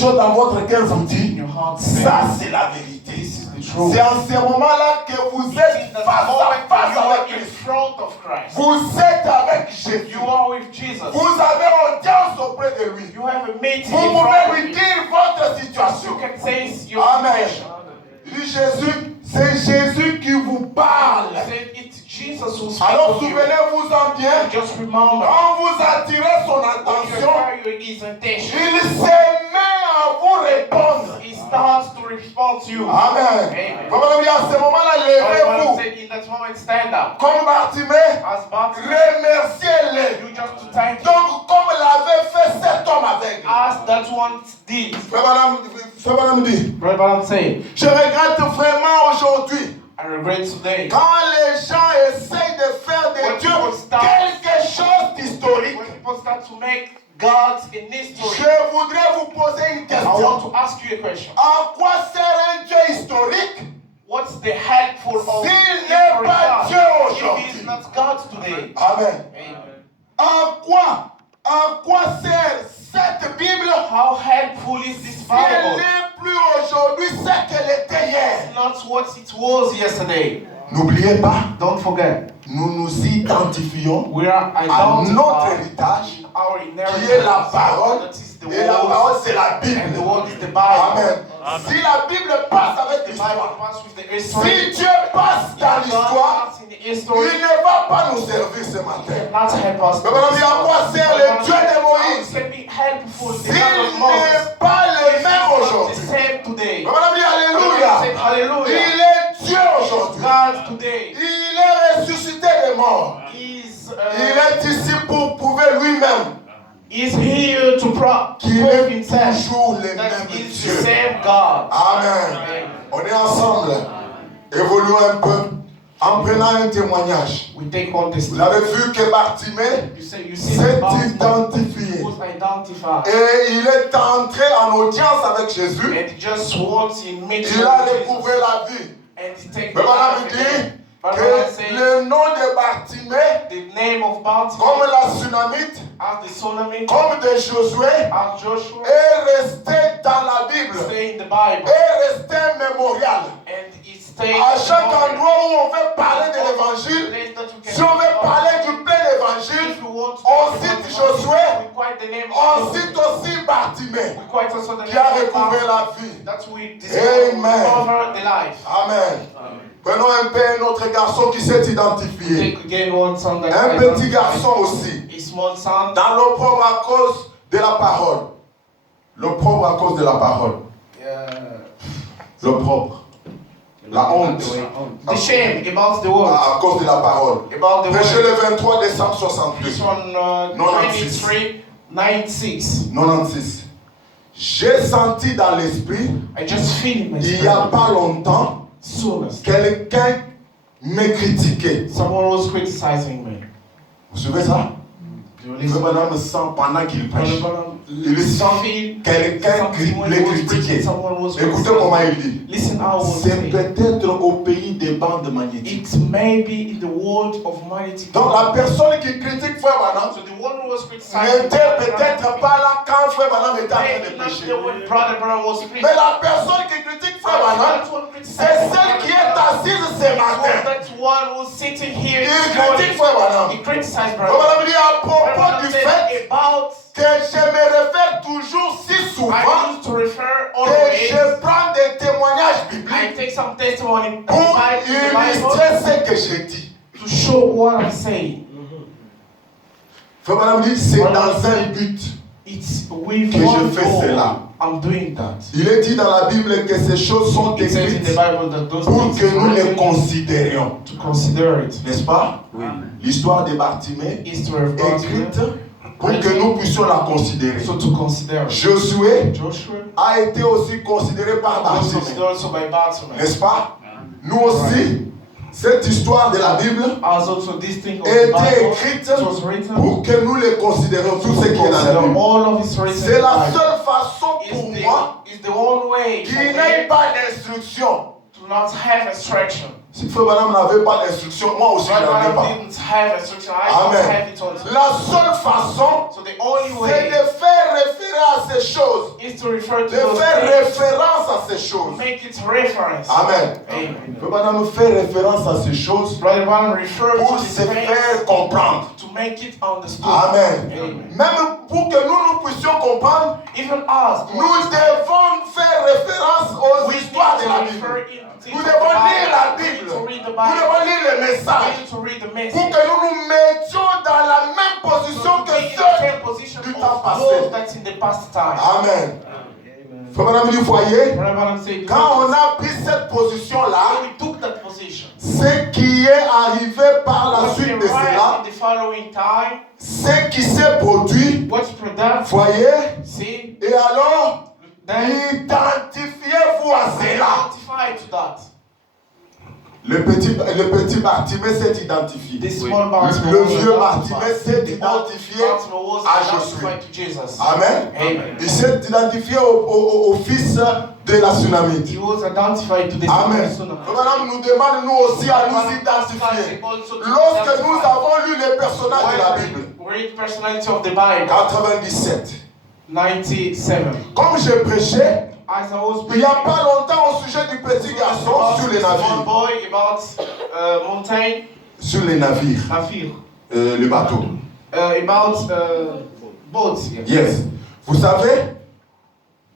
chose dans votre cœur vous dit, your heart ça says, c'est la vérité. this is the truth. C'est en ce moment-là que vous êtes face à face avec in Christ. front of Christ. Vous êtes avec Jésus. You are with Jesus. Vous avez audience auprès de lui. You have a meeting Vous in front pouvez of lui him. dire votre You situation. can say your Amen. situation. Il dit Jésus, c'est Jésus qui vous parle. He said it's Jesus who speaks Alors to you. souvenez-vous-en bien, Just remember, quand vous attirez son when you attention, acquire his attention, il se met à vous répondre. he starts to respond to you. Amen. Amen. Comme on dit à ce moment-là, Everyone levez-vous. said in that moment, stand up. Comme Bartimée, As Bartimaeus, remerciez-le. you just to thank him. Donc, comme l'avait fait cet homme aveugle. As that one did. Frère Madame dit, Brother Branham said, je regrette vraiment aujourd'hui I regret today. quand les gens essayent de faire de When Dieu people start- quelque chose d'historique. When people start to make God in history, Je voudrais vous poser une I want question. to ask you a question. À quoi sert un Dieu historique What's the helpful of S'il history n'est pas Dieu God? aujourd'hui. If he is not God today. Amen. Amen. À quoi sert cette Bible How helpful is this si elle Bible? n'est plus aujourd'hui ce qu'elle était hier? It's not what it was yesterday. N'oubliez pas, Don't forget, nous nous identifions we are à notre identified héritage, in our inheritance. qui est la parole, That is the et la parole word, c'est la and the Bible. word is the Bible. Amen. Si la Bible passe avec The Bible l'histoire, pass with the history. si Dieu passe dans l'histoire, in the il history, ne va pas nous servir ce matin. not help us. Mais maintenant, à quoi sert le Dieu de Moïse? Can be helpful. The S'il God of Moses. n'est pas le même The aujourd'hui. same today. Mais maintenant, alléluia. Say hallelujah. Il est Dieu aujourd'hui. God today Il est ressuscité des morts. is Il est ici pour prouver lui-même is here to qu'il prove est himself. toujours le That même is the Dieu. same God. Amen. On est ensemble. Évoluons un peu en prenant un témoignage. We take on this. Vous avez vu que Bartimée You see s'est the identifié. was identified. Et il est entré en audience avec Jésus. And just once he met Il a retrouvé la vie. and he take Mais the madame life dit again. But que Bible says le nom de Bartimée, the name of Bartimaeus comme la Sunamite, as the Solomon, comme de Josué, as Joshua, est resté dans la Bible, stay in the Bible. est resté un mémorial. And it stays À in the chaque Bible. endroit où on veut parler de l'évangile, Place that you can si on veut talk. parler du plein évangile, If you want to on talk cite about Josué, we quite the name on of cite aussi Bartimée, we quite also the qui a name of recouvré God. la vie. That we Amen. discover the life. Amen. Prenons un peu un autre garçon qui s'est identifié. Take again one son that Un petit garçon aussi. a small son. Dans l'opprobre à cause de la parole. L'opprobre à cause de la parole. L'opprobre. La honte. The shame about the word. À cause de la parole. About the Prêché word. le 23 décembre 68. This one 96. 23, 96. 96. J'ai senti dans l'esprit, I just feel in my il n'y a spirit. pas longtemps, Soonest. quelqu'un me critiquait. Someone was criticizing me. Vous suivez ça? You Le listen. bonhomme sent pendant qu'il prêche. Il You sent feel quelqu'un something when le he was preaching, critiquer. someone was Écoutez criticizing. comment il dit. Listen how I was C'est saying. peut-être au pays des bandes magnétiques. It may be in the world of magnetic. Donc la personne qui critique Frère Branham So the one who was criticizing n'était peut-être pas là quand Frère Branham était en train de maybe not prêcher. there when Brother Brown was preaching. Mais la personne qui critique Frère Branham, c'est celle qui est assise ce matin. That one who's sitting here Il this critique morning. Frère Branham. He criticized Frère Brother Branham dit à propos Branham du said fait about que je me réfère toujours si I souvent used to refer que always. je prends des témoignages I bibliques take some testimony in the pour Bible illustrer ce que j'ai dit. to show what I'm saying. Frère Branham dit c'est dans un but. It's with Que je one fais goal. cela. I'm doing that. Il est dit dans la Bible que ces choses sont It says in the écrites Bible that those pour things que nous are les written considérions. to consider it. N'est-ce pas? Oui. L'histoire de Bartimée History of est God écrite pour que nous puissions la considérer. so to consider it. Josué Joshua a été aussi considéré par was Bartimée. considered also by Bartimaeus. N'est-ce pas? Nous aussi, cette histoire de la Bible As also this thing of a the été Bible, écrite it was written pour que nous les considérions, tout ce qui est dans la consider Bible. all of his written C'est la Bible. seule façon pour moi Is the one way qu'il for n'y ait me pas d'instruction. to not have instruction. Si Frère Branham n'avait pas d'instruction, moi aussi je n'en ai pas. Didn't have instruction. I don't have Amen. it also. La seule façon, So the only c'est way de faire référence à ces choses. is to refer to De those faire things. référence à ces choses. Make it reference. Amen. Amen. Frère Branham fait référence à ces choses Brother Branham referred pour to se these faire things comprendre. to make it understood. Amen. Amen. Même pour que nous puissions comprendre, Even us, nous devons faire référence aux we need histoires de la to Bible. refer in things Nous of the devons lire la Bible. We need Bible. to read the Nous Bible. devons lire les We messages need to read the pour message. que nous nous mettions dans la même position So to que be in the ceux. same position du temps of passé. those that's in the past time. Amen. Frère Branham du foyer, Brother Branham said, quand on a pris cette position-là, when we took that position, ce qui est arrivé par la what we suite de arrived cela, in the following time, ce qui s'est produit, what's product, voyez, see, et alors, then identifiez-vous à cela. identify to that. Le petit Bartimée s'est identifié. This small Bartimaeus Le was vieux identified. Bartimée s'est The old identifié Bartimaeus was à Josué. identified to Jesus. Amen. Amen. Il s'est identifié au fils de la Sunamite. He was identified to the Amen. son of Madame nous demande nous aussi à nous identifier. Lorsque nous avons lu les personnages de la Bible, read personality of the Bible, 97. 97. Comme j'ai prêché, As I was il n'y a pas longtemps au sujet du petit garçon sur les small navires. boy about mountain, Sur les navires. navire, Le bateau. about boats. Yes. Vous savez,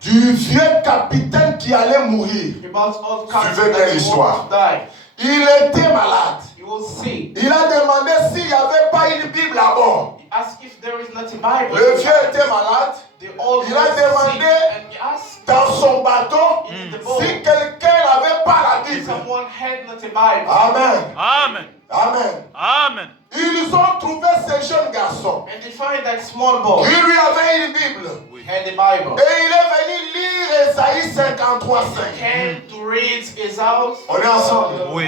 du vieux capitaine qui allait mourir, About all Suivez bien that he l'histoire. wanted to die. il était malade. He was sick. Il a demandé s'il n'y avait pas une Bible à bord. He asked if there is not a Bible. Le vieux était malade. The old Il a was demandé sick, and he asked dans son bateau in the boat si quelqu'un n'avait pas la if Bible. someone had not a Bible. Amen. Amen. Amen. Amen. Ils ont trouvé ce jeune garçon. And they find that small boy Il lui avait une Bible. had a Bible. Et il est venu lire Ésaïe 53, 5. Came to read his house. On est ensemble. Oui.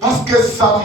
Parce que sa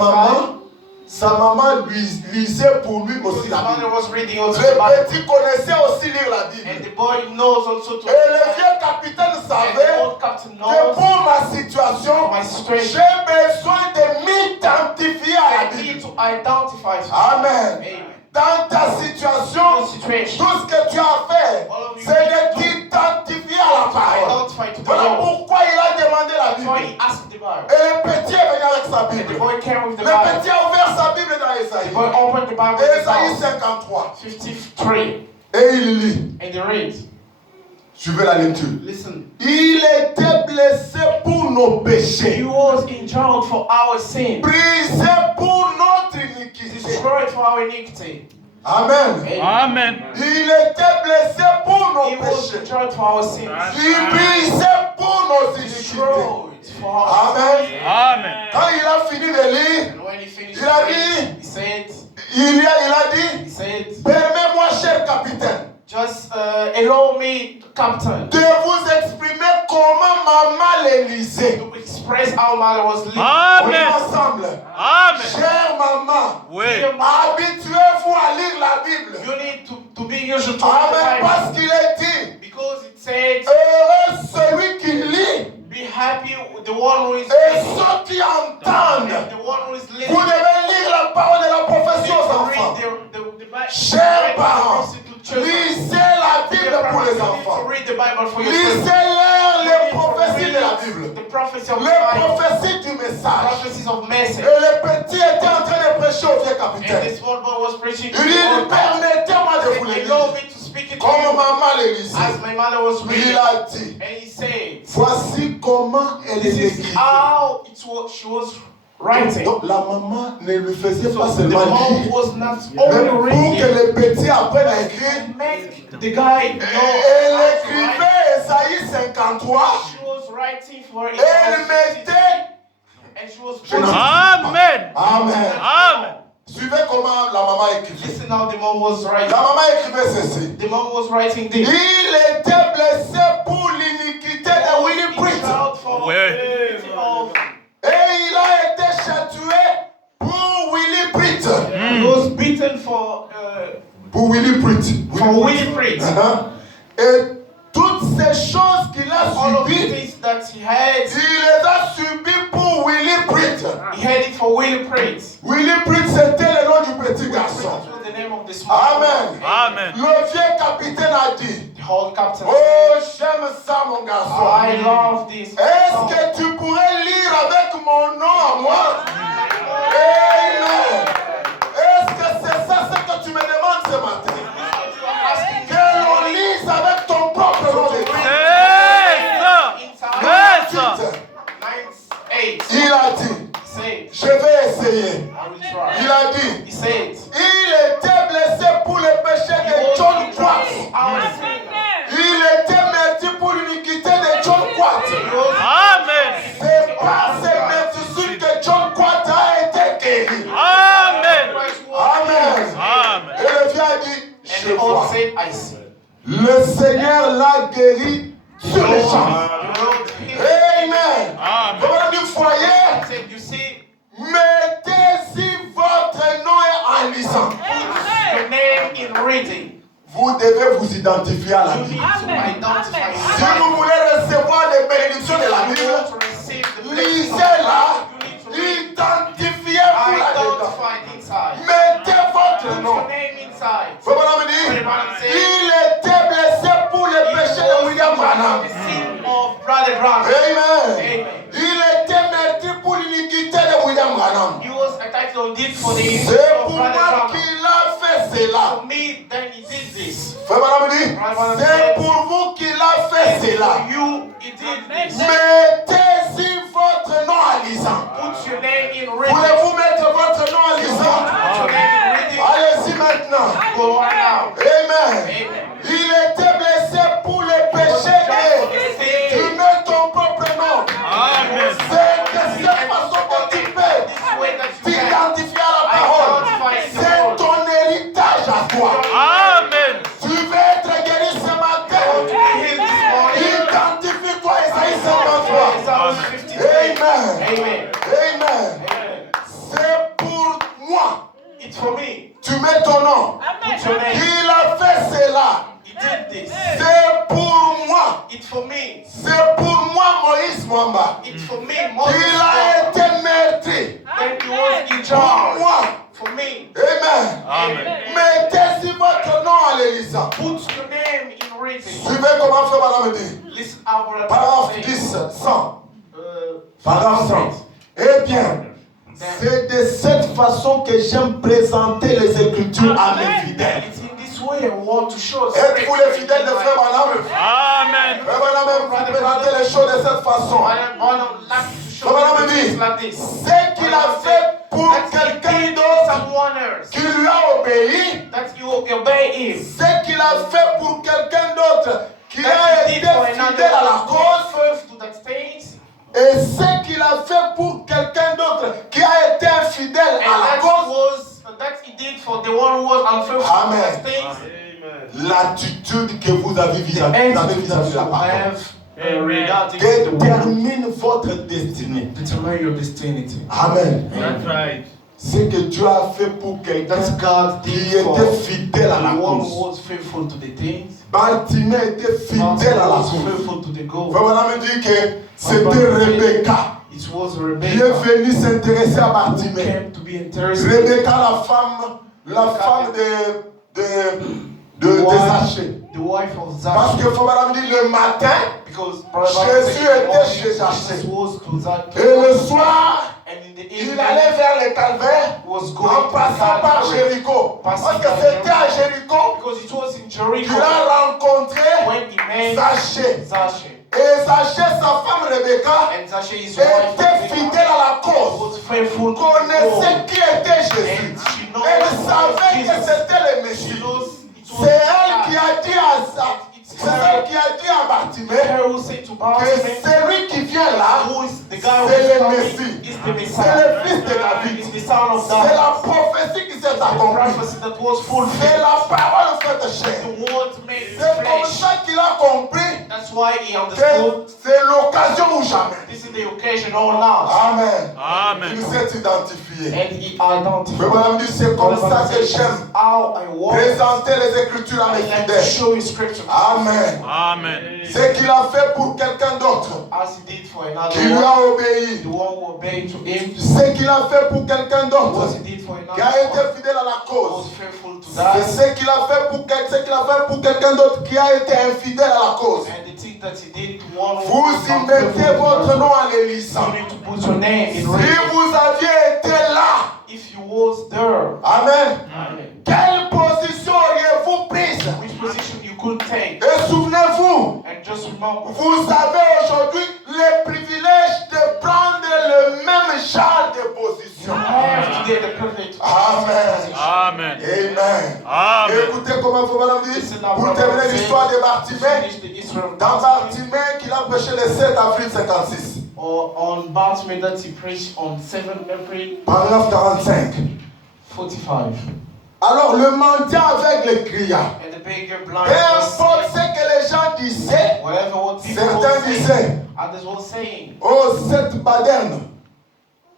maman lui lisait pour lui aussi His la mother Bible. was reading also Le the Bible. petit connaissait aussi lire la And Bible. the boy knows also to Et le vieux capitaine and the savait old captain que knows pour ma situation, my situation. j'ai besoin de m'identifier à la I need Bible. to identify to Amen. Amen. Dans ta Your situation, situation. tout ce que tu as fait, c'est de t'identifier à la parole. Identify to the Voilà Lord. pourquoi il a demandé la So he Bible. asked the Bible. Et le petit est venu avec sa And the Bible. boy came with the Le Bible. petit a ouvert sa Bible dans The Ésaïe. boy opened the Bible in his Ésaïe house. 53. 53. Et il lit. And they read. Suivez la lecture. Listen. Il était blessé pour nos He péchés, was injured for our sin. brisé pour notre iniquité. Destroyed for our iniquity. Amen. Amen. Amen. Il était blessé pour He nos was péchés, injured for our sins. il brisé pour nos iniquités. Destroyed for our Amen. sins. Amen. Quand il a fini de lire, And when he finished Il a reading, he said, il a dit, he said, permets-moi, cher capitaine, just allow me, Captain, de vous exprimer comment maman les lisait. to express how mother was living. On est Amen. ensemble. Amen. Chère maman, Oui. habituez-vous à lire la Bible. You need to be used to read Amen. the Parce Bible. qu'il est dit, Because it says, heureux celui qui lit be happy with the one who is et listening. ceux qui entendent. And the one who is Vous listening. devez lire la parole de la You prophétie need aux to enfants. read the Bible. Chers Read the parents, prophecy to children. lisez la Bible pour les You need to enfants. read the Bible for your children. Lisez-leur You les need to prophéties de la read Bible. the prophecy of the Les Bible. prophéties du message. Prophecies of message. Et le petit était en train de prêcher au vieux And capitaine. the small boy was preaching Il dit, permettez-moi de vous le allow lire. me to speak it to Comme you maman le lisait. as my mother was Il reading. a dit, And he said, voici comment elle this is écrivait. how it was, she was writing. Donc la maman ne lui faisait pas So the seulement mom lire, was not mais only pour que reading, le petit apprenne à écrire. to make the guy know Elle how to write. écrivait Ésaïe 53. She was writing for it. Elle mettait. And she was Je n'en- putting. Amen. Amen. Amen. Suivez comment la maman écrivait. Listen how the mom was writing. La maman écrivait ceci. The mom was writing this. Il était blessé pour l'iniquité de Willie Pritt. Ouais. Et il a été châtié pour Willie Pritt. He was beaten for Pour Willie Pritt. Willie Pritt. Et toutes ces choses qu'il a All of the subies, things that he had, il les a subies He had it for Willie Prince. Willie Prince, c'était le nom du petit garçon. That was the name of the small Amen. Amen. Le vieux capitaine a dit, The whole captain. oh, j'aime ça, mon garçon. I love this. Est-ce que tu pourrais lire avec mon nom à moi? Amen. Est-ce que c'est ça ce que tu me demandes ce matin? Que l'on lise avec ton propre nom de Dieu. Il a dit, je vais essayer. Il a dit, il était blessé pour le péché de John Quat. Il était meurtri pour l'iniquité de John Quat. Amen. C'est par ces meurtrissures que John Quat a été guéri. Amen. Amen. Amen. Et le vieux a dit, je And vois. all said, I see. Le Seigneur l'a guéri sur les champs. Amen. Amen. Voilà du foyer. Said, you see, Mettez-y votre nom en lisant. your name in reading. Vous devez vous identifier à la You Bible. need to identify Si yourself. vous voulez recevoir les bénédictions de la You Bible, want to receive the blessing of lisez-la, God. You need to read. identifiez-vous là-dedans. Identify it inside. Mettez votre Put nom. your name inside. Vous me dire, il était blessé pour le péché de William Branham. The sin of Brother Branham. Amen. Amen. Il était meurtri pour l'iniquité de William Branham. He was entitled on it for the iniquity C'est of pour Brother moi Branham. qu'il a fait cela. For me, then he did this. C'est pour vous qu'il a fait cela. For you, he did this. Mettez-y votre nom en lisant. Put your name in reading. Voulez-vous mettre votre nom en lisant? Put your name in reading. Allez-y maintenant. Go on now. Amen. Amen. Il était blessé pour le péché de... Tu mets ton propre nom. Amen. C'est de cette façon que tu peux This way that you can t'identifier à la parole. C'est ton héritage à toi. Amen. Tu veux être guéri ce matin. heal this morning. Identifie-toi, Isaïe 53. Psalm 53. Amen. Amen. Amen. Amen. C'est pour moi. It's for me. Tu mets ton nom. Put your name. Il a fait cela. He did this. C'est pour moi. It's for me. C'est pour moi, Moïse Mwamba. It's for me. Il Moses. a été meurtri. Then he was in Pour charge. moi. For me. Amen. Amen. Mettez-y votre nom en le lisant. Put your name in reading. Suivez comment frère madame dit. Listen how what Paragraphe I'm 10, saying. 100. Paragraphe 100. Eh bien, c'est de cette façon que j'aime présenter les Écritures à mes fidèles. It's in this way I want to show. Êtes-vous les fidèles de frère Branham? Amen. Frère Branham aime présenter les choses de cette façon. Show like this. Ce qu'il a fait pour quelqu'un d'autre Someone else. qui lui a obéi, That you obey him. ce qu'il a fait pour quelqu'un d'autre qui That a he été did for fidèle à la another cause, first to that things. et ce qu'il a fait pour quelqu'un d'autre qui a été infidèle And à la that cause, was that he did for the one who was unfaithful to Amen. that things. l'attitude que vous avez vis-à-vis de la parole Regarding the word. détermine votre destinée. Determine your destiny. Amen. That's right. Ce que Dieu a fait pour quelqu'un That's God qui did for était fidèle à la the one who cause. was faithful to the things. Bartimée était God fidèle à la was cause. faithful to the goal. Vraiment, me dit que c'était Rebecca It was qui est Rebecca venue s'intéresser à who Bartimée. came to be interested. Rebecca, la femme de Zachée. The wife of Parce Zachary. que Fabien me dit le matin, Because Jésus était chez Zachée. Jesus was to et Zachary. le soir, And in the il evening, allait vers le calvaire was going en to passant par Calvary. Jéricho. Parce Passing que by c'était à Jéricho Because it was in qu'il Jericho a rencontré when he met Zachée. Zachary. Et Zachée, sa femme Rebecca, And Zachary, his wife, était fidèle à la cause. was faithful to the Connaissait goal. qui était Jésus. And she knows Elle savait que Jesus. c'était le She Messie. knows it was C'est elle qui a dit à ça. It's C'est elle qui a dit à Bartimée her who said to que Bartimaeus, celui qui vient là, who is the guy who c'est is le coming, Messie. is the C'est Messiah. le fils de David. It's the son of C'est David. la prophétie qui s'est The accomplie. prophecy that was C'est fulfilled. la parole faite chair. The word made C'est comme flesh. ça qu'il a compris That's why he que understood c'est l'occasion ou jamais. this is the occasion or not. Amen. Amen. Il s'est identifié. And he Mais identified. madame dit, c'est comme ça que j'aime How I walk. présenter les Écritures à mes I like to fidèles. show you scripture. Amen. Amen. Ce qu'il a fait fait pour quelqu'un d'autre as he did for another qui lui one, a obéi, the one who obeyed to him, ce qu'il a fait pour quelqu'un d'autre what he did for qui a another été one, fidèle à la was cause, faithful to c'est that, ce qu'il a fait pour quelqu'un d'autre qui a été infidèle à la cause. and the thing that he did to one who Vous was y not mettez faithful to votre that. nom à l'Élysée. You need to put your name Si in writing. vous aviez été là, If you was there, amen, amen, quelle position auriez-vous prise? which position you could take, Et souvenez-vous, and just remember, vous avez aujourd'hui le privilège de prendre le même genre de you position. have today the privilege. Amen. Amen. Amen. Amen. Écoutez comment il faut madame dire, pour terminer l'histoire de Bartimée, Finish the history of dans Bartimaeus. Bartimée qu'il a prêché le 7 avril 56, Or on Bartimaeus that he preached on 7 April paragraphe 45. 45. Alors le mendiant aveugle cria. And the beggar blind Peu was importe saying, ce que les gens disaient, whatever what people certains were saying, disaient, others were saying, oh cet baderne,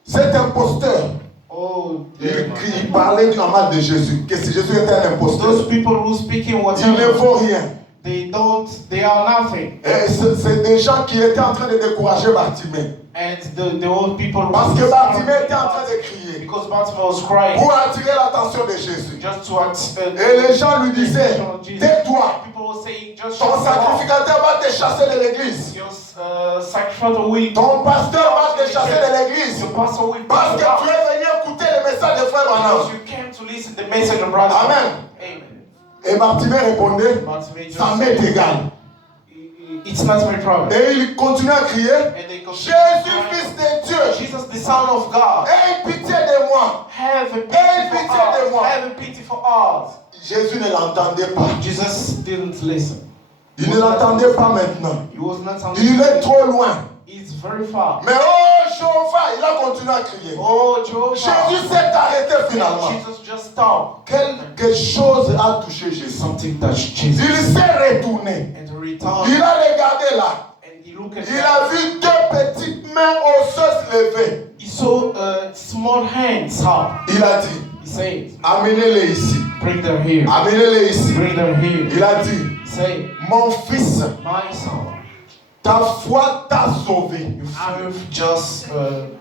cet imposteur, oh, il parlait du mal de Jésus, que si Jésus était un imposteur, those people who speaking il ne whatever, vaut rien. they are nothing. Et c'est des gens qui étaient en train de décourager Bartimée. And the old people who Parce que Bartimée était en train de crier because Bartimaeus was crying pour attirer l'attention de Jésus. just to Et les gens lui disaient, tais-toi, people were saying just ton sacrificateur va te chasser de l'église. your sacrificial week. Ton pasteur va te chasser de l'église. Your pastor will Parce que tu es venu écouter le message de frère Branham. because you came to listen to the message of brother. Amen. Amen. Et Bartimée répondait, Bartimaeus ça just m'est égal. it's not my problem. Et il continuait à crier, And they continue Jésus, crying, fils de Dieu, Jesus, the Son of God, aie pitié de moi. have a Aie pity pitié for de us. moi. Have a pity for us. Jésus ne l'entendait pas. Jesus didn't listen. Il ne l'entendait pas maintenant. He was not Il est trop loin. It's very far. Mais oh Jehovah, il a continué à crier. Oh, Jehovah. Jésus s'est arrêté finalement. Jesus just stopped. Quelque chose a touché Jésus. Something touched Jesus. Il s'est retourné. And returned. Il a regardé là. And he looked at Il a vu deux petites mains osseuses levées. He saw small hands up. Il a dit, He said, amenez-les ici. bring them here. Amenez-les ici. Bring them here. Il a dit, He said, mon fils, my son, ta foi t'a sauvé. your faith just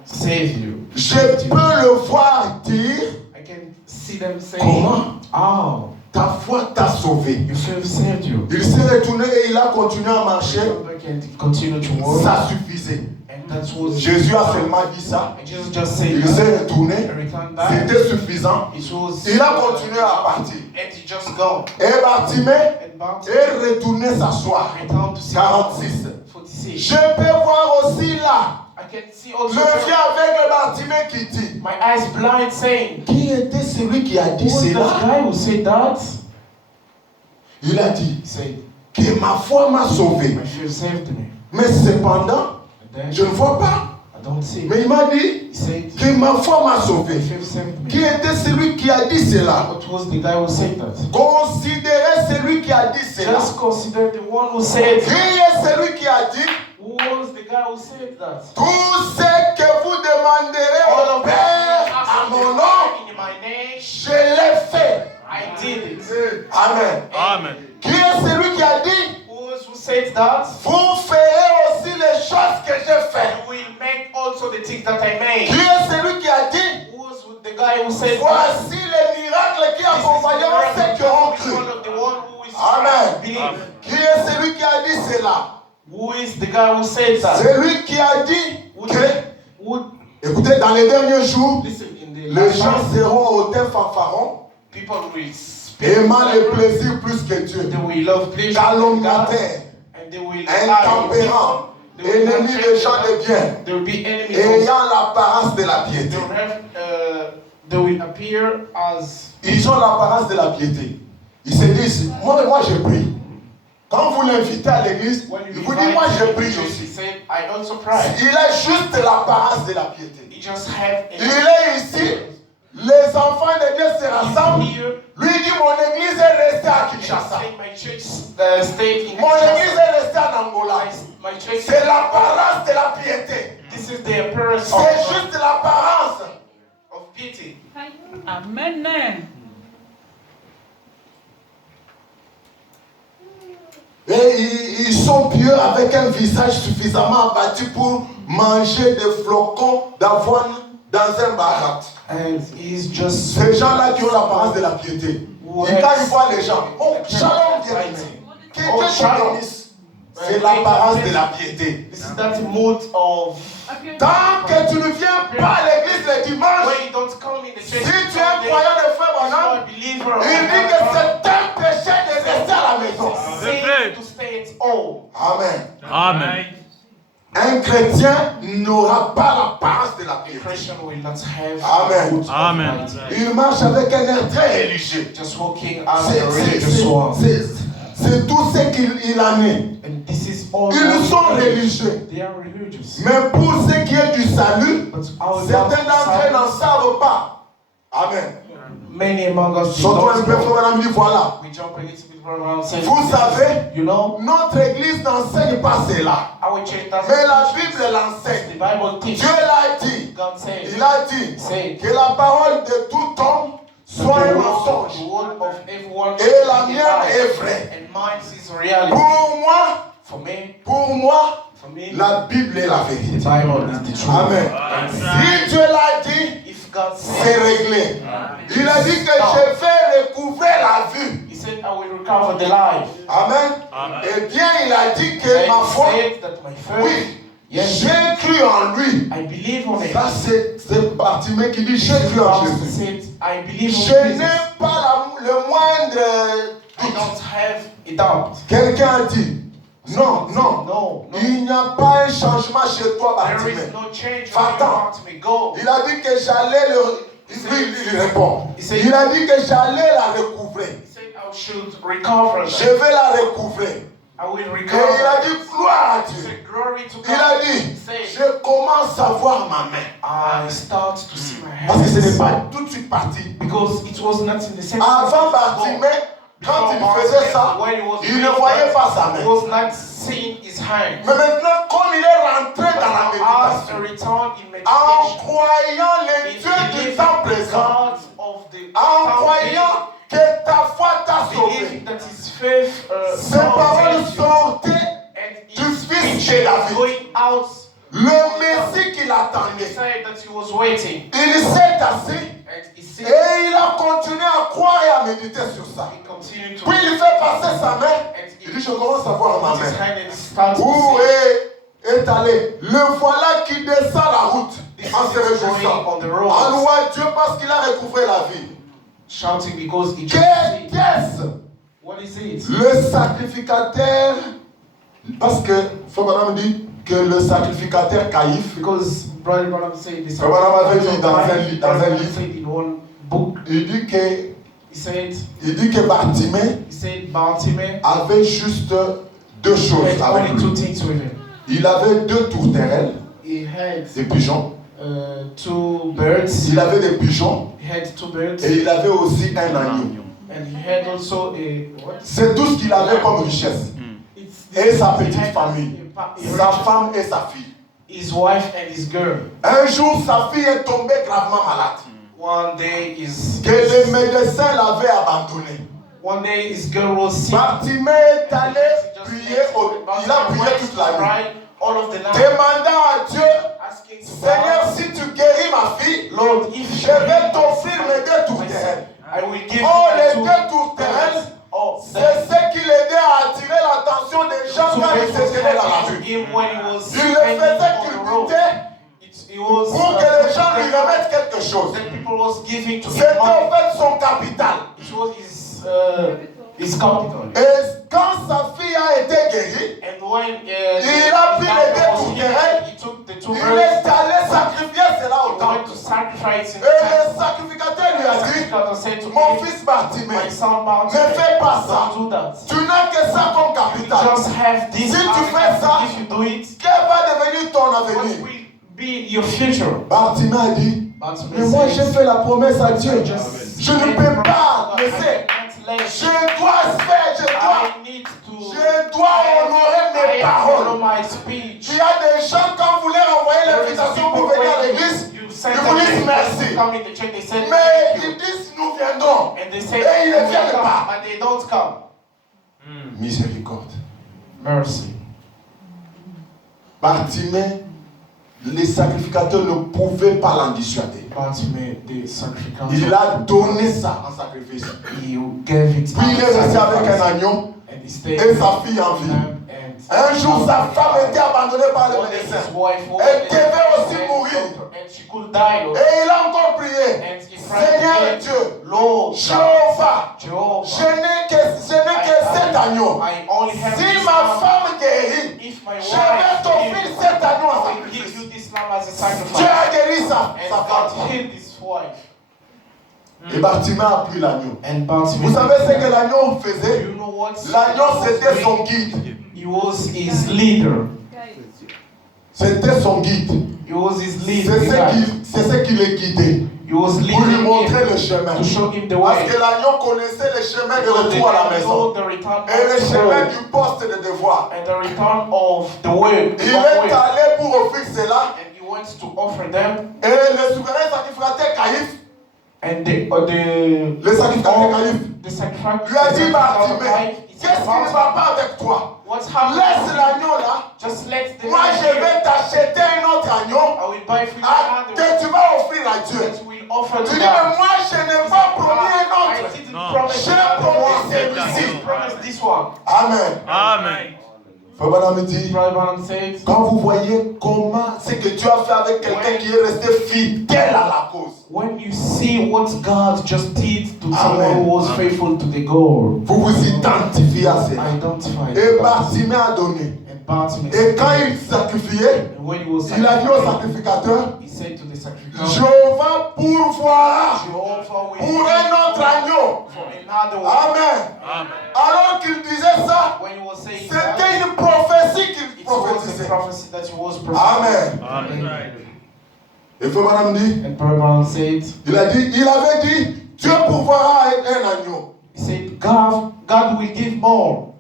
saved you. Je peux le voir dire, I can see them saying, comment? oh, Ta foi t'a sauvé. your faith saved you. Il s'est retourné et il a continué à marcher. Come back and continue to walk. Ça suffisait. And that was Jésus a seulement dit ça. And Jesus just said Il that. s'est retourné. And returned back. C'était suffisant. It was, Il a continué à partir. and he just gone. Et Bartimée And Bartimaeus est retourné s'asseoir. returned to see 46. 46. Je peux voir aussi là I can see le also vieux avec Bartimée qui dit, my eyes blind saying, qui était celui qui a dit who was cela? that guy who said that? Il a dit He said, que ma foi m'a sauvé. my faith saved me. Mais cependant, And then je ne vois pas. I don't see. Mais il m'a dit He said, que ma foi m'a my sauvé. faith saved Qui me. était celui qui a dit cela? What was the guy who said that? Considérez celui qui a dit cela. Just consider the one who said. Qui est celui qui a dit? Who was the guy who said that? Tout ce que vous demanderez au Père à mon nom, in my name, je l'ai fait. I did it. Amen. Amen. Qui est celui qui a dit? Who said that? Vous ferez aussi les choses que j'ai faites. I will make also the things that I made. Qui est celui qui a dit? Who was the guy who said that? Voici les miracles qui accompagneront ceux qui auront cru. Amen. Believe. Qui est celui qui a dit cela? Who is the guy who said that? Celui qui a dit que, Would écoutez, dans les derniers jours, listen in the les last gens time, seront hautains fanfarons, people will speak aimant le plaisir plus que Dieu, they will love pleasure calomniateurs, and they will intempérants, ennemis des gens de bien, There will be enemies also. ayant l'apparence de la piété. They will have they will appear as Ils ont l'apparence de la piété. Ils se disent, moi je prie. Quand vous l'invitez à l'église, when il you vous dit, moi je prie he aussi. said, I also pray. Il a juste l'apparence de la piété. He just have Il est ici, les enfants de Dieu se rassemblent. here. Lui dit, mon église est restée à Kinshasa. My church stayed in Mon église est restée en Angola. my church. C'est l'apparence de la piété. This is the appearance C'est juste l'apparence. of piety. Amen. Et ils sont pieux avec un visage suffisamment abattu pour manger des flocons d'avoine dans un barat. And he's just Ces gens-là qui ont l'apparence de la piété. Et quand ils voient les gens, oh, shalom, bien-aimé. Que Dieu te bénisse. C'est l'apparence de la piété. This is that mood of. Tant que tu ne viens pas à l'église le dimanche, When you don't come in the church, si tu es un croyant de frère Branham, il dit que c'est un péché de rester à la maison. to stay at home. Amen. Amen. Un chrétien n'aura pas l'apparence de la piété. Christian will not have. Amen. Amen. Il marche avec un air très religieux. Just walking as a religious one. C'est tout ce qu'il en est. And this is all. Ils sont religieux. They are religious. Mais pour ce qui est du salut, But our certains d'entre eux n'en savent pas. Amen. Many among us. Sautons un peu, frère, on dit voilà. We jump a little bit around. Vous savez, you know, notre église n'enseigne pas cela. our church doesn't. Mais la teach Bible this. l'enseigne. The Bible teaches. Dieu l'a dit. God says. Il a dit que la parole de tout homme soit un mensonge. The word of everyone. Et la mienne est vraie. And mine is reality. Pour moi, for me, la Bible est la the vérité. Bible is the truth. Amen. Si Dieu l'a dit, If God c'est says, réglé. Il a dit que je vais recouvrer la vue. He said, I will recover the life. Amen. Eh bien, il a dit que ma foi, said that my faith, oui, yes, j'ai cru en lui. I believe on it. Ça, c'est Bartimée qui dit, j'ai cru en He Jésus. said, I believe Je on Jesus. n'ai pas le moindre I don't have a doubt. Quelqu'un a dit, non, non, No, no. il n'y a pas un changement chez toi, There Bartimée. is no change Va-t'en. when you go. Il a dit que j'allais le... Il répond. Il a dit que j'allais la recouvrer. He said, I should recover. Je vais la recouvrer. I will Et recover. il a dit, gloire à He Dieu. said, glory to God. Il a dit, He said, je commence à voir ma main. I start to see my Parce que ce n'est hands. pas tout de suite parti. Because it was not in the same Avant Bartimée, quand il faisait ça, il ne voyait pas sa He main. was not seeing his hand. Mais maintenant, comme il est rentré dans la As a méditation, return in en meditation, croyant les in dieux du temps présent, God of the en foundation, croyant que ta foi t'a sauvé, believing that his faith ces paroles saved you, sortaient and du his fils speech de was David, going out. le Messie qu'il He attendait. said that he was waiting, Il s'est assis and he said et il a continué à croire et à méditer sur ça. he continued to Puis il fait passer sa main. and Il dit, je commence à voir ma put his main. hand and started to Où see. est allé? Le voilà qui descend la route This en is se going réjouissant. on the En road, louant Dieu parce qu'il a recouvré la vie. shouting because he just see. Qu'est-ce? What is it? Le sacrificateur, parce que Frère Branham dit que le sacrificateur Caïphe, Because Brother Branham said this. Frère Branham avait dit dans un livre, said in one book. il dit que Bartimée He said Bartimée avait juste deux choses had avec only two lui. things with him. Il avait deux tourterelles, He had des pigeons. two birds. Il avait des pigeons He had two birds, et il avait aussi un agneau. and he had also a what? C'est tout ce qu'il avait comme richesse. Et sa petite famille, sa femme et sa fille. His wife and his girl. Un jour, sa fille est tombée gravement malade. One day his Que les médecins l'avaient abandonnée. one day his girl was sick. Bartimée est allé prier, il a prié toute la nuit, all of the night, demandant à Dieu, asking Seigneur, si tu guéris ma fille, Lord, if je vais t'offrir mes deux tourterelles. I will give Oh, you les two deux tourterelles, oh, c'est ce qui l'aidait à attirer l'attention des gens quand il se tenait dans la rue. him when he was Il le standing faisait on the road. culbuter It was pour que les gens lui remettent quelque chose. that people was giving to him C'était en money. fait son capital. It was his capital. Et quand sa fille a été guérie, And when il a pris les deux tourterelles, he took the two il birds, est allé sacrifier cela au he temple. went to sacrifice in Et the le temple. sacrificateur lui a dit, God said to mon him, fils Bartimée, my son ne Bartimaeus, fais pas ça. don't do that. Tu n'as que ça comme capital. Just have this. Si tu fais as ça, if you do it, quel va devenir ton what avenir? will be your future? Bartimée a dit, Bartimaeus mais moi j'ai says, fait la promesse à Dieu. just Je ne peux pas laisser. I Je dois faire, need to. je dois honorer mes I follow paroles. my speech. Il y a des gens, quand vous leur envoyez l'invitation pour venir à l'église, You ils send vous disent them merci. come in the church, they say Mais thank ils you. disent nous viendrons. And they say Et ils ne "We viennent come," pas. and they don't come. Miséricorde. mercy. Bartimée, les sacrificateurs ne pouvaient pas l'en dissuader. Bartimée, the sacrifice. Il a donné ça en sacrifice. He gave it. Puis il est resté avec un agneau And he stayed et sa fille en vie. Un jour, sa femme était abandonnée par les médecins. Elle devait aussi mourir. And she could die. Et il a encore prié. And he prayed Seigneur again, Dieu, Lord, Jéhovah, Jehovah, je n'ai que cet agneau. I only have Si this ma lamb. femme guérit, If my je vais t'offrir wife cet agneau en I will give sacrifice. you this lamb as a sacrifice. Dieu a guéri sa And femme. God healed his wife. Et Bartimée a pris l'agneau. And Bartimée, Vous savez ce que l'agneau do faisait? you know what? L'agneau, c'était son guide. He was his leader. C'était son guide. He was his C'est leader. ce qui le guidait. He was Pour lui leading montrer him le chemin. to show him the Parce way. que l'agneau connaissait le chemin de So they retour à la know maison. the return Et le of the chemin road du poste de devoir. and the return of the way. Il est allé pour offrir cela. And he wants to offer them. Et le souverain sacrificateur Caïphe, And le sacrificateur Caïphe, the sacrifice. lui a dit Bartimée, qu'est-ce qui ne va pas avec toi? What's Laisse happening? l'agneau là. Just let the Moi je vais t'acheter un autre agneau I will buy for you another que tu vas offrir à Dieu. that will offer Tu to dis mais God. moi je n'ai pas promis un I autre. didn't No. promise J'ai another promis one. celui-ci. I promised this one. Amen. Amen. Frère Branham dit, Brother Branham said, quand vous voyez comment ce que Dieu a fait avec quelqu'un qui est resté fidèle à la cause, when you see what God just did to Amen. someone who was faithful to the goal, vous vous identifiez à cela. identify Et that. Bartimée a donné. And Bartimaeus, Et quand il sacrifiait, and when he was il a dit au sacrificing, sacrificateur, he said to the sacrificer, Jéhovah pourvoira Jehovah will pour un autre agneau. for another one. Amen. Amen. Alors qu'il disait ça, When he was saying that, c'était une prophétie qu'il it was a prophétisait. prophecy that he was Amen. Amen. Et Frère Branham dit, And Brother Branham said, il avait dit, Dieu pourvoira un agneau. he said, God will give more.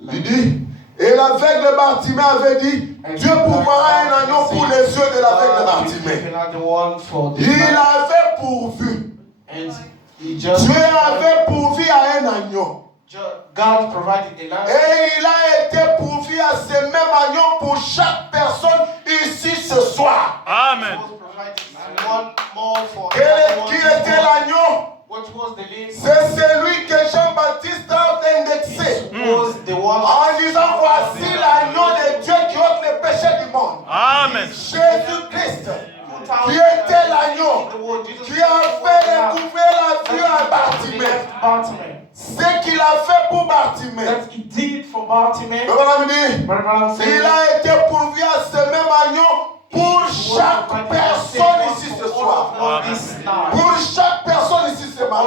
Il dit, et l'aveugle Bartimée avait dit, Dieu pourvoira un agneau pour les yeux de l'aveugle Bartimée. Another one for the Il avait pourvu. and he just Dieu avait pourvu à un agneau. God provided a lamb. Et il a été pourvu à ce même agneau pour chaque personne ici ce soir. Amen. Was provided one more for Qui everyone. était l'agneau? What was the lamb? C'est celui que Jean-Baptiste a indexé. Was the one En disant, voici l'agneau de Dieu qui ôte les péchés du monde. Amen. Jésus-Christ, qui était l'agneau, qui a fait découvrir la vue à Bartimée. Ce qu'il a fait pour Bartimée. That he did for Bartimaeus. Branham dit, Brother Branham said, il a été pourvu à ce même agneau pour chaque personne ici ce soir. Pour chaque personne ici ce matin.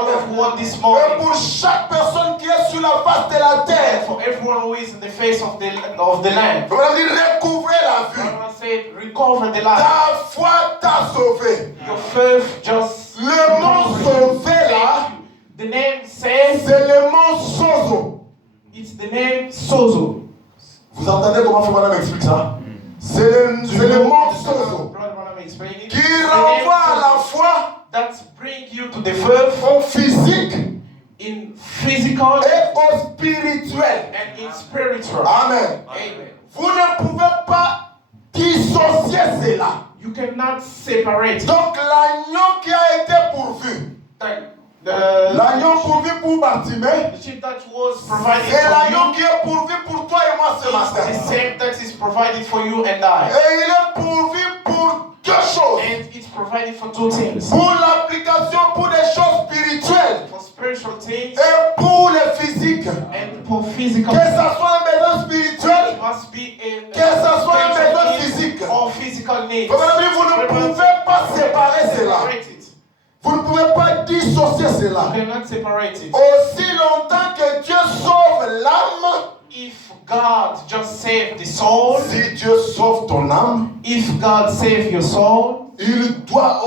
Et pour chaque personne qui est sur la face de la terre. For everyone who is in the face of the land. Branham dit, recouvrez la vue. Brother said, recover the land. Ta foi t'a sauvé. Your faith just Le mot sauvé là, the name says c'est le mot sozo. it's the name Sozo. Vous entendez comment Frère Branham explique ça? C'est le mot sozo Brother Branham explaining it. qui It's the name renvoie à la Sozo fois that bring you to the faith au physique in physical et au spirituel. and in spiritual. Amen. Amen. Vous ne pouvez pas dissocier cela. You cannot separate. Donc l'agneau qui a été pourvu, l'agneau pourvu pour Bartimée, The sheep that was provided c'est for l'agneau you qui est pourvu pour toi et moi ce is matin. the same that is provided for you and I. Et il est pourvu pour deux choses. And it's provided for two things. Pour l'application pour des choses spirituelles For spiritual things et pour le physique. and for physical Que things. ça soit un besoin spirituel, It must be a que ça soit un spiritual besoin need physique. or physical needs. Vous ne pouvez pas séparer cela. Separate it. Vous ne pouvez pas dissocier You cela. cannot separate it. Aussi longtemps que Dieu sauve l'âme, If God just saved the soul, si Dieu sauve ton âme, if God saved your soul, il doit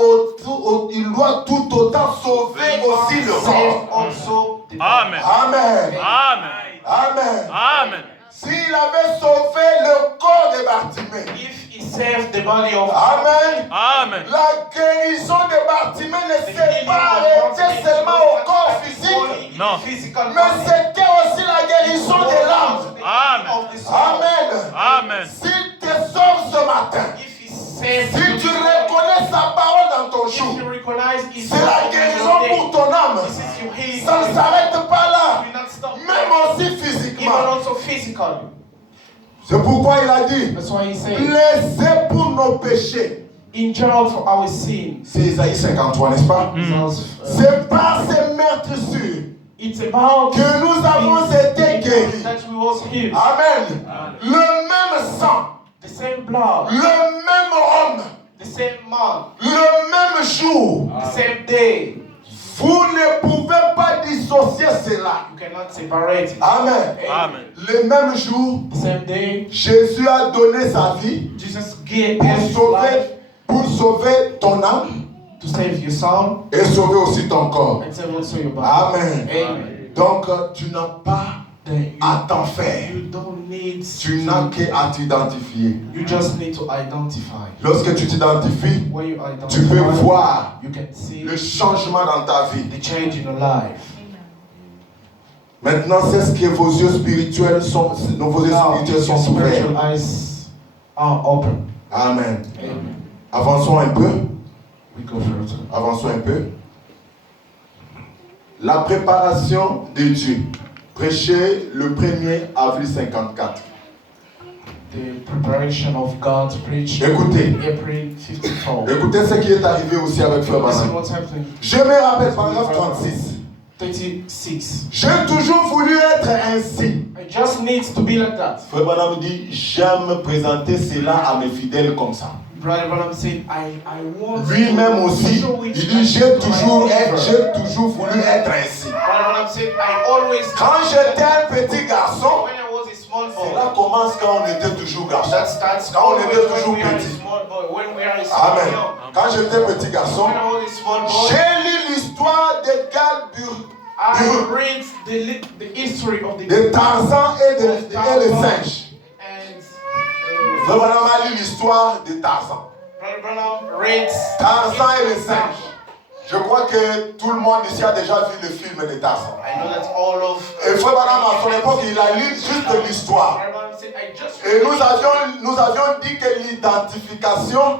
tout autant sauver aussi le save corps. also the Amen. Amen. Amen. Amen. Amen. S'il avait sauvé le corps de Bartimée, If he saved the body of Amen. Amen. La guérison de Bartimée ne s'est pas arrêtée seulement au corps physique, Non. physical mais c'était aussi la guérison de l'âme. Amen. of the soul. Amen. Amen. S'il te sauve ce matin, si tu reconnais sa parole dans ton jour, c'est la guérison pour ton âme. Ça ne s'arrête pas là, même aussi physiquement. C'est pourquoi il a dit, laissez pour nos péchés. Endure for our sin. C'est Isaïe 53, n'est-ce pas? C'est par ces meurtrissures que nous avons été guéris. Amen. Le même sang, the same blood, le même homme, the same man, le même jour. the same day. Vous ne pouvez pas dissocier cela. You cannot separate it. Amen. Amen. Le même jour, The same day, Jésus a donné sa vie Jesus gave his life pour sauver ton âme to save your soul et sauver aussi ton corps. and save also your body. Amen. Amen. Donc tu n'as pas à t'en faire. You don't need. Tu n'as qu'à t'identifier. You just need to identify. Lorsque tu t'identifies, When you tu peux identify, voir you can see le changement dans ta vie. the change in your life. Maintenant, c'est ce que vos yeux spirituels sont, vos yeux Now, spirituels your sont ouverts. spiritual eyes are open. Amen. Amen. Avançons un peu. We go further. Avançons un peu. La préparation de Dieu. Prêché le 1er avril 54. The preparation of God's preach. Écoutez. April 54. Écoutez ce qui est arrivé aussi avec Frère Listen Branham. what's happening. Je me rappelle, paragraphe 36. 36. J'ai toujours voulu être ainsi. I just need to be like that. Frère Branham dit, j'aime présenter cela à mes fidèles comme ça. Brother Branham said, I want Lui-même to aussi, show it il dit, j'ai to my toujours neighbor. voulu être ainsi. Brother Branham said, I always. Quand j'étais un petit garçon, When I was a small boy. cela commence quand on était toujours garçon. That starts Quand on était always toujours when we are a petit. small boy. When we are a small Amen. young. Quand j'étais petit garçon, When I was a small boy. j'ai lu l'histoire de Galbur, I read the history of the de Tarzan et de singe. And Frère Branham a lu l'histoire de Tarzan. Brother Branham reads Tarzan et le singe. Je crois que tout le monde ici a déjà vu le film de Tarzan. I know that all of. Et Frère Branham, à son époque, il a lu juste l'histoire. Et nous avions dit que l'identification,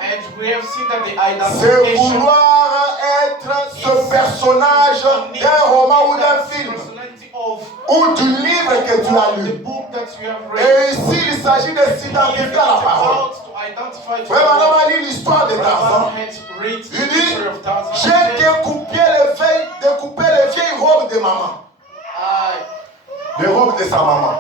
c'est vouloir être ce personnage d'un roman ou d'un film ou du livre que tu as lu. Et ici, il s'agit de s'identifier à la parole. Frère Branham a lu l'histoire de Tarzan. Il dit, j'ai découpé les vieilles robes de maman. Les robes de sa maman.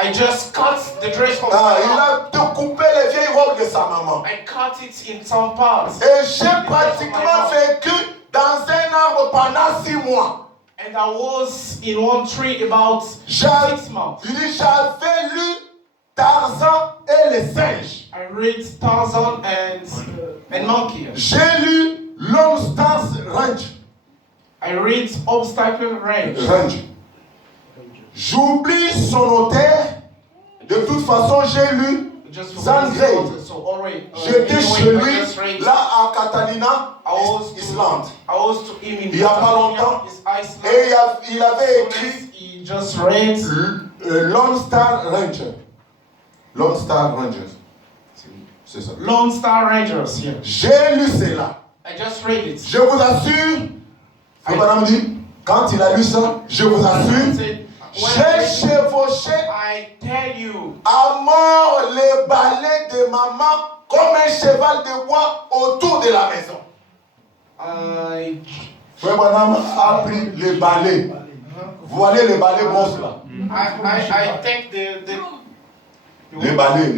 I just cut the dress of il a découpé les vieilles robes de sa maman. I cut it in some parts. Et j'ai pratiquement vécu dans un arbre pendant 6 mois. And I was in one tree about 6 months. Il dit, j'avais lu Tarzan et les singes. I read Tarzan and Monkey. J'ai lu Lone Star Range. I read Obstacle Range. J'oublie son auteur. De toute façon, j'ai lu Zangray. J'étais chez lui, là à Catalina, Islande. Il n'y a pas longtemps. Et il avait écrit Lone Star Ranger. Lone Star Rangers. C'est ça. Lone Star Rangers, yeah. J'ai lu cela. I just read it. Je vous assure, Madame dit, quand il a lu ça, je vous assure, j'ai chevauché à mort les balais de maman comme un cheval de bois autour de la maison. Frère Branham a pris les balais. Vous voyez les balais brosses là? I take les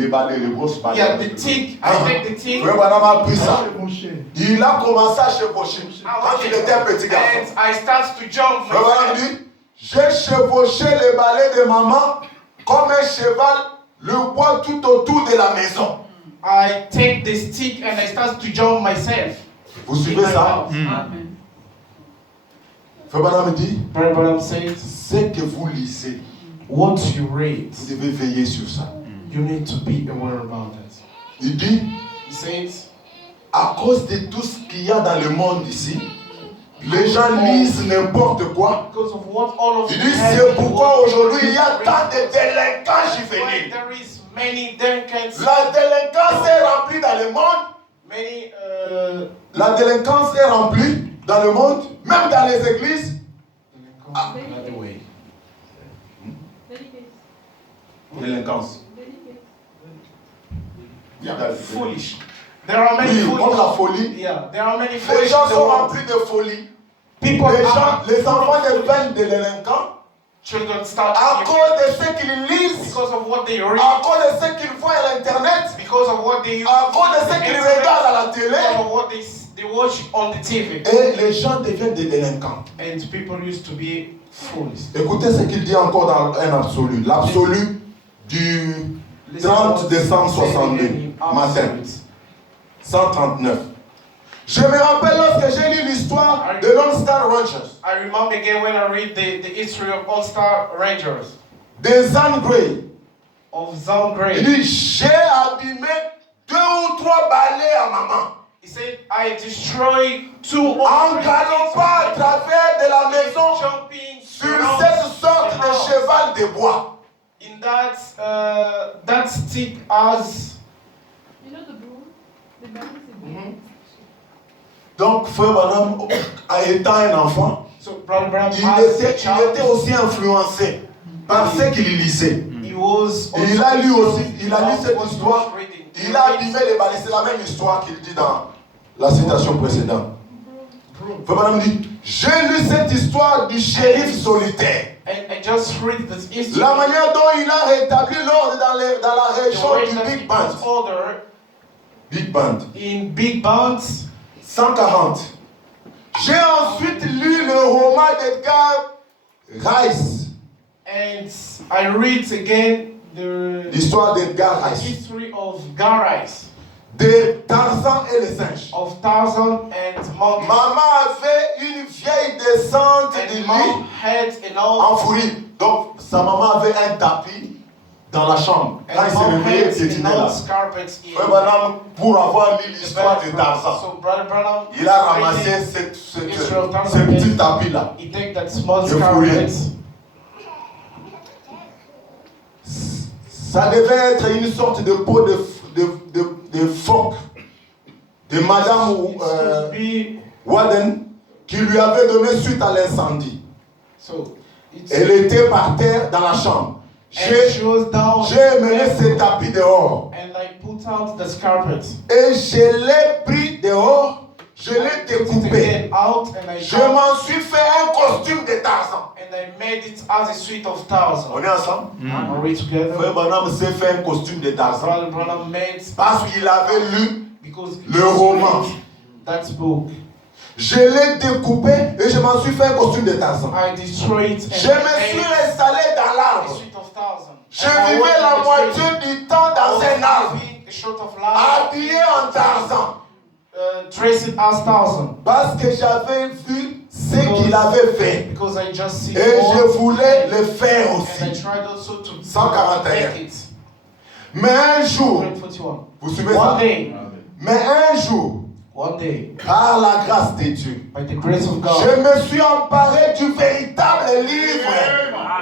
balais, les grosses balais. Yeah, the tick. I take the tick. Frère Branham a pris ça. Il a commencé à chevaucher quand il était un petit garçon. And I start to jump. Frère Branham dit, j'ai chevauché les balais de maman comme un cheval, le bois tout autour de la maison. I take the stick and I start to jump myself. Vous suivez ça? Amen. Frère Branham dit, ce que vous lisez, what you read, vous devez veiller sur ça. You need to be aware about it. Il dit, he says, à cause de tout ce qu'il y a dans le monde ici, Les gens lisent n'importe quoi. Because of what all of Ils you disent have c'est in pourquoi what aujourd'hui il y a you tant de read. délinquants Why juvéniles. there is many delinquents. La délinquance est remplie dans le monde. Many, La délinquance est remplie dans le monde, même dans les églises. another way. Délinquance. Foolish. There are many Oui, comme la foolish. folie. Yeah, there are many Les foolish gens in the sont world. remplis de folie. People Les are enfants full of deviennent des délinquants children start à cause de ce qu'ils lisent, because of what they read, à cause de ce qu'ils voient à l'internet, because of what they à cause de ce qu'ils regardent à la télé. because of what they watch on the TV. Et les gens deviennent des délinquants. And people used to be fools. Écoutez ce qu'il dit encore dans un absolu. L'absolu du 30 décembre 62, matin, 139. Je me rappelle lorsque j'ai lu l'histoire de Lone Star Rangers, I remember again when I read the history of All-Star Rangers, de Zan Grey. of Zan Il Grey. dit, j'ai abîmé 2 ou 3 balais à maman. He said, I destroyed 2 En galopant à travers de la maison jumping sur around cette sorte the de house. cheval de bois. In that stick as You know the broom? The broom is a broom. Donc, Frère Branham, étant un enfant, so Brother Branham il as a était child, aussi influencé par ce qu'il lisait. he was Et il a lu aussi, il a lu cette was histoire. reading. Il a abîmé les balais. C'est la même histoire qu'il dit dans la citation précédente. Frère Branham dit, j'ai lu cette histoire du shérif solitaire. And I just read this history. La manière dont il a rétabli l'ordre dans la The région way du that Big he Band. puts order Big Band. in big bands. 140. J'ai ensuite lu le roman d'Edgar Rice. And I read again the L'histoire d'Edgar Rice. history of Garais, De Tarzan et les singes. of Tarzan and Monkey. Maman avait une vieille descente de And mom lit had an en old fourrure. Donc, sa maman avait un tapis dans la chambre. Quand il s'est mom réveillé, had il était an là. old carpet in Frère Branham, pour avoir lu l'histoire de Tarzan, So Brother Branham, il a ramassé ce petit tapis-là. he take that small De carpet. Ça devait être une sorte de peau de phoque de Madame Be Warden qui lui avait donné suite à l'incendie. so it's Elle était par terre dans la chambre. and she was down J'ai mené ce tapis dehors and I put out the carpet. et je l'ai pris dehors, je l'ai découpé. Again out and I Je m'en suis fait un costume de Tarzan. and I made it as a suite of Tarzan. On est ensemble? Are we together? Frère Branham s'est fait un costume de Tarzan Brother Branham made parce qu'il avait lu. because Le roman. that book. Je l'ai découpé et je m'en suis fait un costume de Tarzan. I destroyed it and Je me suis installé dans a l'arbre. suite of Tarzan. Je vivais la moitié du temps dans un arbre, A short of life, habillé en Tarzan. dressed as Tarzan. Parce que j'avais vu ce qu'il avait fait. Because I just see Et je more, voulais le faire and I aussi. tried also to 141. make it. Mais un jour, 141. vous suivez ça? Mais un jour, One day, par la grâce de Dieu, by the grace of God, je me suis emparé du véritable livre.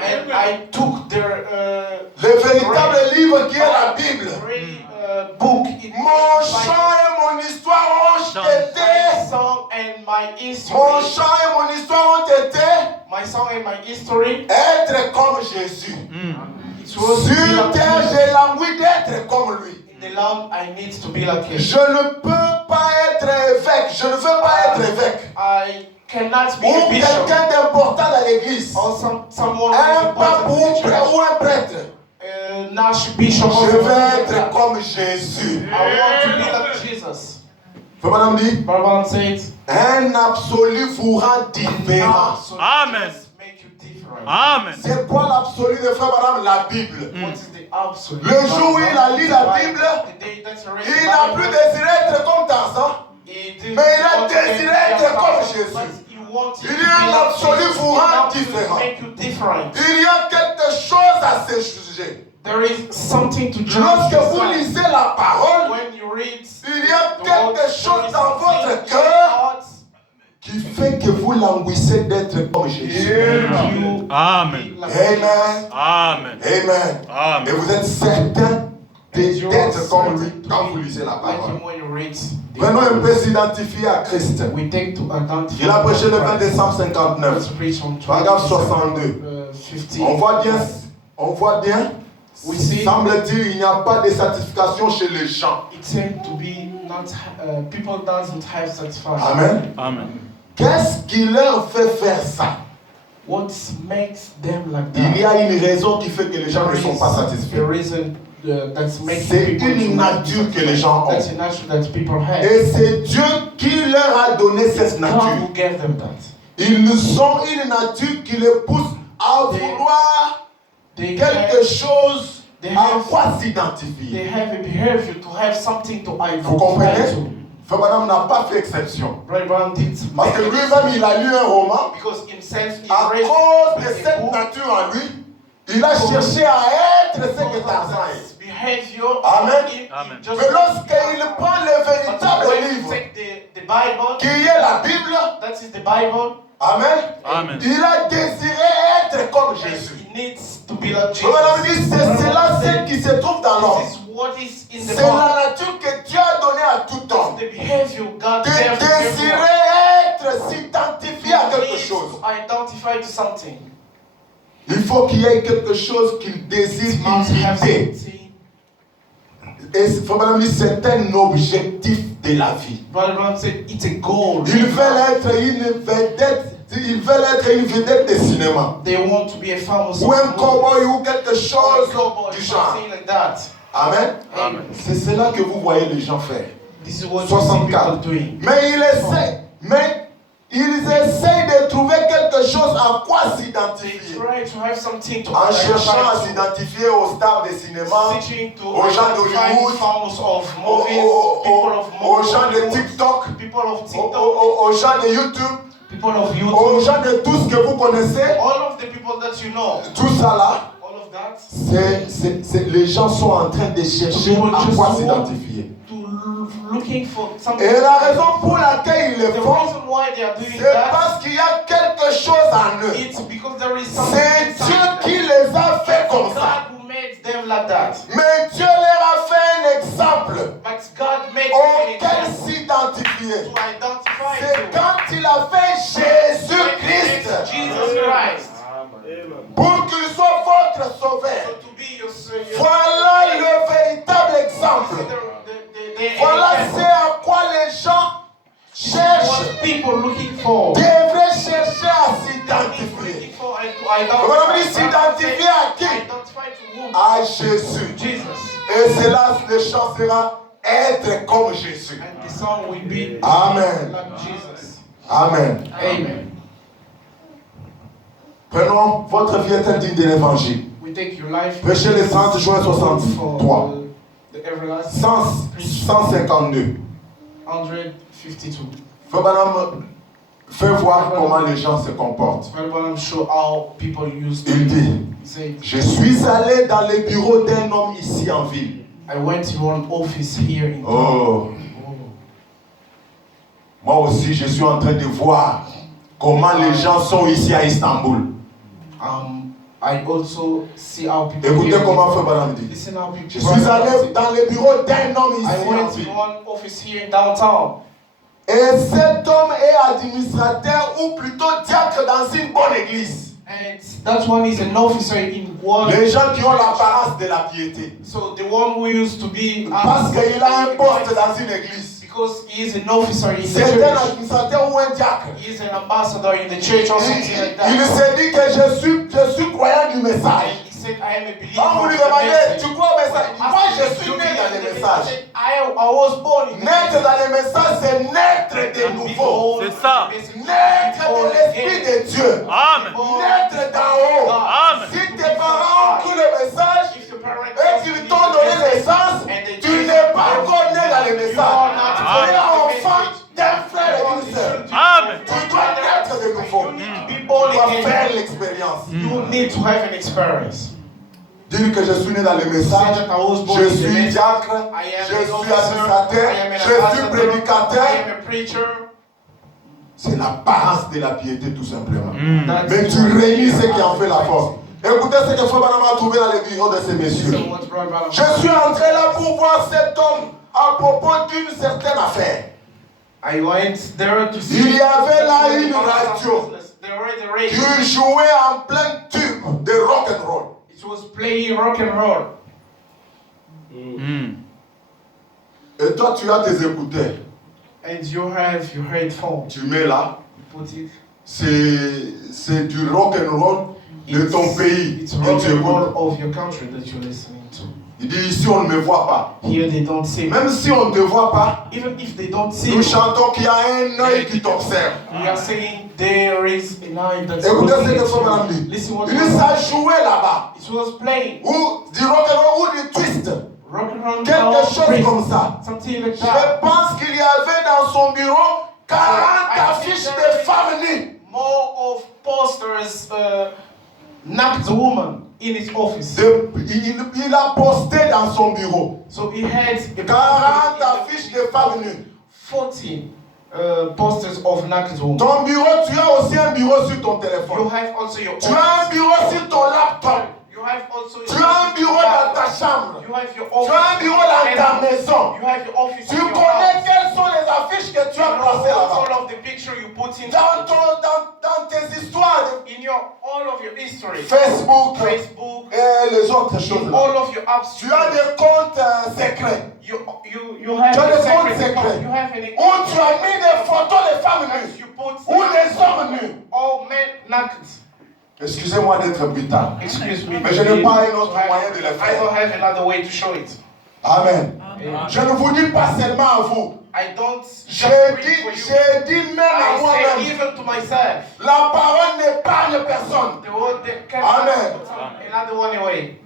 and I took Le véritable livre qui est la Bible. book. Mon chant et mon histoire ont été. My song and my history. Mon chant et mon histoire ont été My song and my history. être comme Jésus. It was to be Sur like terre, Jesus. j'ai l'envie d'être comme lui. In the land, I need to be like him. Je ne peux pas être évêque. Je ne veux pas être évêque. I cannot be Ou a bishop. quelqu'un d'important dans l'église. Or someone who Un is pape important in the church. ou un prêtre. Archbishop. Je veux être comme Jésus. I want to be like Jesus. Frère Madame dit, Barbara said, un absolu vous rend différent. Amen. Make you different. Amen. C'est quoi l'absolu de Frère Madame? La Bible. What is the absolute? Le jour où il a lu la Bible, The day that you read the il n'a plus Bible, désiré être comme Tarzan. he didn't mais il a want to désiré be être comme like Jésus. but he wanted Il to y be a like l'absolu Jesus. vous rend Not to différent. make you different. Il y a quelque chose à ce sujet. There is something to judge Lorsque vous yourself. lisez la parole, When you read il y a the word, quelque chose there is dans something votre in your cœur heart qui fait que vous languissez d'être comme Jésus. Amen. Amen. Amen. Amen. Amen. Et vous êtes certain d'être comme lui quand vous lisez la parole. Venons un peu s'identifier à Christ. Il a prêché le 20 décembre 59, paragraphe 62. On voit bien, semble-t-il, il n'y a pas de satisfaction chez les gens. Amen. Amen. Qu'est-ce qui leur fait faire ça? What makes them like Il y that? a une raison qui fait que les gens ne sont pas satisfaits. C'est une nature que les gens ont. That's a nature that people have. Et c'est Dieu qui leur a donné cette nature. God gave them that. Ils ont une nature qui les pousse à vouloir quelque chose à quoi They s'identifier. have a behavior to have something to Vous identify comprenez? to. Frère Branham n'a pas fait exception. Brother Brown did Parce que lui-même, il a lu un roman. because himself he À read cause de a cette book. nature en lui, il a cherché à être ce que Tarzan est. Behavior. Amen. Amen. Mais lorsqu'il prend le But véritable when you livre, take the Bible, qui est la Bible, that is the Bible, Amen, Amen. il a désiré être comme Jésus. he needs to be like On a dit, Jesus. c'est cela ce qui se trouve dans l'homme. This is what is in the C'est Bible. la nature que Dieu a donnée à tout homme. The behavior God De gave to désirer everyone. être, s'identifier à quelque Needs chose. to identify to something. Il faut qu'il y ait quelque chose qu'il désire It must have imiter. something. Et c'est un objectif de la vie. Brother Brown said it's a goal. Ils veulent être une vedette de cinéma. They want to be a famous Ou un cowboy ou quelque or a chose cowboy, du genre. something like that. Amen. Amen. C'est cela que vous voyez les gens faire. This is what you see 64. people doing. Mais ils essayent de trouver quelque chose à quoi They s'identifier. try to have something to En cherchant à identify to. s'identifier aux stars de cinéma, Seeking to aux gens identify d'Hollywood, famous of movies, people of aux gens de movies, TikTok, people of TikTok, aux gens de YouTube, people of aux YouTube, gens de tout ce que vous connaissez. all of the people that you know, Tout ça là, all of that, les gens sont en train de chercher à quoi s'identifier. looking for something. Et la raison pour laquelle ils le The font, reason why they are doing c'est that, parce qu'il y a quelque chose en eux. it's because there is something C'est inside Dieu them. qui les a fait comme ça. God who made them like that. Mais Dieu leur a fait un exemple But God made them an auquel example s'identifier. to identify C'est to. quand il a fait Jésus-Christ Jesus Christ. pour qu'il soit votre sauveur. So to be your Savior. Voilà le véritable exemple. Voilà c'est à quoi les gens cherchent, What people looking for. devraient chercher à Looking s'identifier. for and to Voilà, identify. s'identifier à qui? Identify to whom? À Jésus. Jesus. Et cela, le chant sera être comme Jésus. And the song will be Amen. like Jesus. Amen. Amen. Prenons votre vie est digne de l'évangile. We take your life. Prêchez le 30 juin 63. The everlasting 152. 152. Frère Branham fait voir comment les gens se comportent. Brother Branham show how people use to. Il dit, He said, je suis allé dans le bureau d'un homme ici en ville. I went to an office here in town. Oh, moi aussi je suis en train de voir comment les gens sont ici à Istanbul. I also see how people. Écoutez here comment in Frère town. Branham dit. Listen how people. Je suis allé dans le bureau d'un homme I ici en went ville. to one office here in downtown. Et cet homme est administrateur ou plutôt diacre dans une bonne église. And that one is an officer in one. Les gens qui ont l'apparence de la piété. So the one who used to be. Parce qu'il a un poste dans une église. Because he is an officer in the C'est un church. administrateur ou un diacre. He is an ambassador in the church or something like Il that. s'est dit que je suis croyant du message. And he said, I am a believer. Quand vous lui of the demandez, message. tu crois au message? Moi, je suis né dans les messages. I was born in the Naître dans les messages, c'est naître de nouveau. C'est ça. Naître de l'Esprit de Dieu. Amen. Naître d'en haut. Amen. Si tes parents ont pris le message et qu'ils t'ont donné l'essence, tu n'es pas encore né dans les messages. Tu es enfant d'un frère et d'une sœur. Amen. Tu dois naître de nouveau. Tu dois faire l'expérience. You need to have an experience. Dire que je suis né dans les messages, je suis diacre, je suis administrateur, je suis prédicateur. I am a preacher. C'est l'apparence de la piété tout simplement. That's Mais tu what- réunis ce qui en fait la force. Écoutez ce que Frère Branham a trouvé dans les bureaux de ces messieurs. So what Brother Branham- Je suis entré là pour voir cet homme à propos d'une certaine affaire. I went there to see. Il y avait là une radio They were at the radio. qui jouait en plein tube de rock and roll. It was playing rock and roll. Et toi, tu as tes écouteurs. And you have your headphone. Tu mets là. Put it. C'est du rock and roll de ton pays. It's Et rock tu and écoutes. roll of your country that you're listening to. Il dit ici on ne me voit pas. Here they don't see. Même si on ne te voit pas, Even if they don't see nous you, chantons qu'il y a un œil qui t'observe. we are saying there is an eye that's Écoutez ce looking que at Frère Branham you. dit. Listen what Il dit ça jouait là-bas. it was playing. Ou du rock and roll ou du twist. Rock and roll. Quelque chose comme ça. Something like Je that. pense qu'il y avait dans son bureau 40 affiches de femmes nues. More of posters, naked woman in his office. Il a posté dans son bureau So he had 40 affiches de femmes nues. 40 posters of naked woman. Ton bureau, tu as aussi un bureau sur ton You téléphone. have also your Tu as un office. bureau sur ton laptop. You have also Tu as un bureau dans ta chambre. You have your Tu office. as un bureau dans ta maison. You have your office. Tu in your connais house. quelles sont les affiches que tu You as know placées là-bas. all of the picture you put in Dans tes histoires in your all of your history. de Facebook Facebook, et les autres choses in là. all of your apps. Tu as des comptes secrets You have Tu as a des secret comptes account. secrets You have an où tu as mis des photos de femmes account. nues You put ou des hommes nus. all men naked. Excusez-moi d'être brutal. Excuse me. Mais je n'ai pas un autre moyen de le I faire. don't have another way to show it. Amen. Amen. Je ne vous dis pas seulement à vous. I don't just J'ai preach for you. dit même à I say moi-même. even to myself. La parole n'épargne personne. The word that can Amen. put another one away.